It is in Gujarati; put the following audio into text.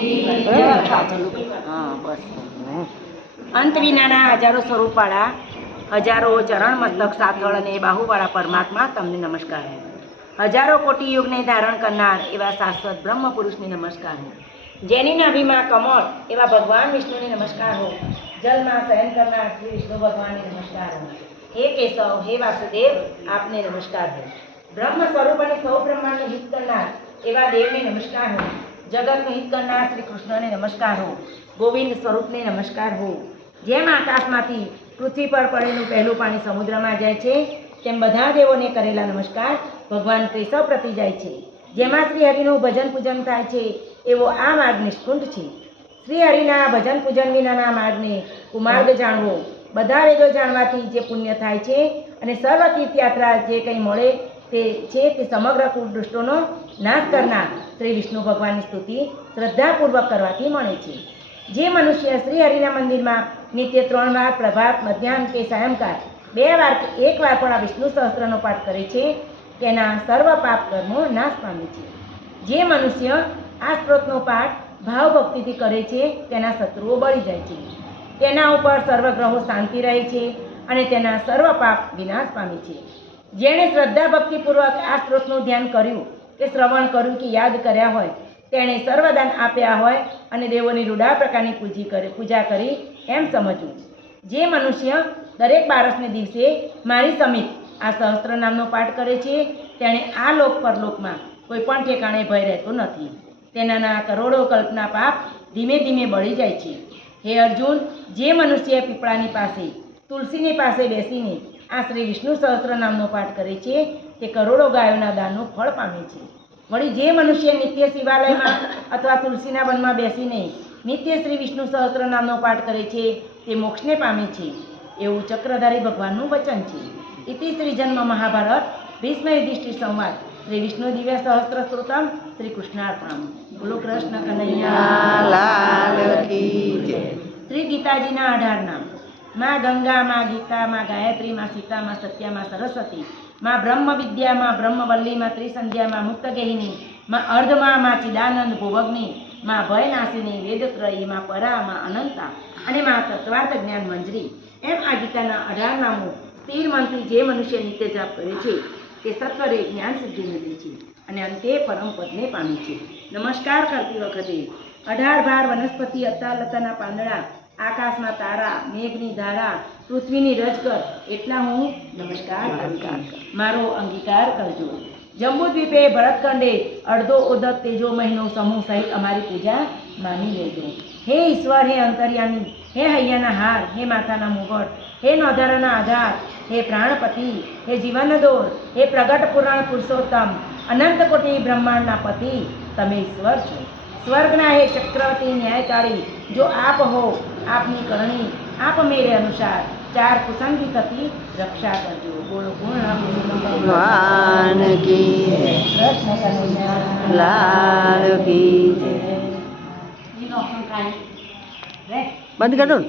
હા બસ. અંત વિનાના હજારો સ્વરૂપવાળા, હજારો ચરણ મસ્તક સાથળ અને બાહુવાળા પરમાત્મા તમને નમસ્કાર હે. હજારો કોટી યુગને ધારણ કરનાર એવા શાશ્વત બ્રહ્મ પુરુષને નમસ્કાર હો. જેની નાભીમાં કમળ એવા ભગવાન વિષ્ણુને નમસ્કાર હો. જલમાં શયન કરનાર શ્રી વિષ્ણુ ભગવાનને નમસ્કાર હો. હે કેશવ, હે વાસુદેવ, આપને નમસ્કાર હો. બ્રહ્મ સ્વરૂપ અને સૌ બ્રહ્માંડનું હિત કરનાર એવા દેવને નમસ્કાર હો. જગતનું હિત કરનાર શ્રી કૃષ્ણને નમસ્કાર હો. ગોવિંદ સ્વરૂપને નમસ્કાર હો. જેમ આકાશમાંથી પૃથ્વી પર પડેલું પહેલું પાણી સમુદ્રમાં જાય છે, તેમ બધા દેવોને કરેલા નમસ્કાર ભગવાન કેશવ પ્રતિ જાય છે. જેમાં શ્રી હરિનું ભજન પૂજન થાય છે, એવો આ માર્ગ નિષ્કુંઠ છે. શ્રી હરિના ભજન પૂજન વિનાના માર્ગને કુમાર્ગ જાણવો. બધા વેદો જાણવાથી જે પુણ્ય થાય છે અને સર્વ તીર્થયાત્રા જે કંઈ મળે તે છે તે સમગ્ર કુદૃષ્ટોનો નાશ કરનાર શ્રી વિષ્ણુ ભગવાનની સ્તુતિ શ્રદ્ધાપૂર્વક કરવાથી મળે છે. જે મનુષ્ય શ્રી હરિના મંદિરમાં નિત્ય 3 વાર પ્રભાત, મધ્યાહન કે સાયંકાળ 2 વાર કે 1 વાર પણ આ વિષ્ણુ સહસ્ત્રનો પાઠ કરે છે, તેના સર્વ પાપ કર્મો નાશ પામે છે. જે મનુષ્ય આ સ્ત્રોતનો પાઠ ભાવ ભક્તિથી કરે છે, તેના શત્રુઓ બળી જાય છે. તેના ઉપર સર્વગ્રહો શાંતિ રહે છે અને તેના સર્વ પાપ વિનાશ પામે છે. જેણે શ્રદ્ધા ભક્તિપૂર્વક આ સ્ત્રોતનું ધ્યાન કર્યું કે શ્રવણ કર્યું કે યાદ કર્યા હોય, તેણે સર્વદાન આપ્યા હોય અને દેવોની રૂડા પ્રકારની પૂજા કરી એમ સમજવું. જે મનુષ્ય દરેક બારસને દિવસે મારી સમિત આ સહસ્ત્ર નામનો પાઠ કરે છે, તેણે આ લોક પરલોકમાં કોઈ પણ ઠેકાણે ભય રહેતો નથી. તેનાના કરોડો કલ્પના પાપ ધીમે ધીમે બળી જાય છે. હે અર્જુન, જે મનુષ્ય પીપળાની પાસે, તુલસીની પાસે બેસીને આ શ્રી વિષ્ણુ સહસ્ત્ર નામનો પાઠ કરે છે, તે કરોડો ગાયોના દાનનું ફળ પામે છે. વળી જે મનુષ્ય નિત્ય શિવાલયમાં અથવા તુલસીના વનમાં બેસીને નિત્ય શ્રી વિષ્ણુ સહસ્ત્ર નામનો પાઠ કરે છે, તે મોક્ષને પામે છે. એવું ચક્રધારી ભગવાનનું વચન છે. ઇતિ શ્રી જન્મ મહાભારત ભીષ્મ યુધિષ્ઠિર સંવાદ શ્રી વિષ્ણુ દિવ્ય સહસ્ત્ર સ્તોત્રમ શ્રી કૃષ્ણાર્પણમ. બોલો કૃષ્ણ કનૈયા લાલ કી જય. શ્રી ગીતાજીના 18 નામ: માં ગંગા, માં ગીતા, માં ગાયત્રી, માં સીતા, માં સત્યા, માં સરસ્વતી, માં બ્રહ્મ વિદ્યા, માં બ્રહ્મવલ્લી, માં ત્રિસંધ્યા, માં મુક્તગેહિની, માં અર્ધમા, માં ચિદાનંદ ભોગગ્ની, માં ભયનાશિની વેદત્રયી, માં પરા, માં અનંતા અને માં તત્વાર્થ જ્ઞાન મંજરી. એમ આ ગીતાના 18 નામો સ્થિર મનથી જે મનુષ્ય નિત્ય જાપ કરે છે, તે સત્વરે જ્ઞાન સિદ્ધિ મેળવે છે અને અંતે પરમ પદને પામે છે. નમસ્કાર કરતી વખતે 18 ભાર વનસ્પતિ, અત્તા લતાના પાંદડા, આકાશમાં તારા, મેઘની ધારા, પૃથ્વીની રજકર એટલા હું નમસ્કાર કરું છું. મારો અંગીકાર કરજો. જંબુદ્વીપે ભરતખંડે અડધો ઓદક તેજો મહિનો સમૂહ સહિત અમારી પૂજા માની લેજો. હે ઈશ્વર, હે અંતર્યામી, હે હૈયાના હાર, હે માથાના મુગટ, હે નોધારાના આધાર, હે પ્રાણપતિ, હે જીવનદોર, હે પ્રગટ પુરાણ પુરુષોત્તમ, અનંત કોટી બ્રહ્માંડના પતિ, તમે ઈશ્વર છો. સ્વર્ગના હે ચક્રવર્તી ન્યાયકારી, જો આપ હો આપની કરણી, આપ મેરે અનુસાર 4 કુસંગી થતી રક્ષા કરજો. બોલો પૂર્ણ ભગવાન કી કૃષ્ણ કનૈયા લાલ કી જય. બંધ કરો ને.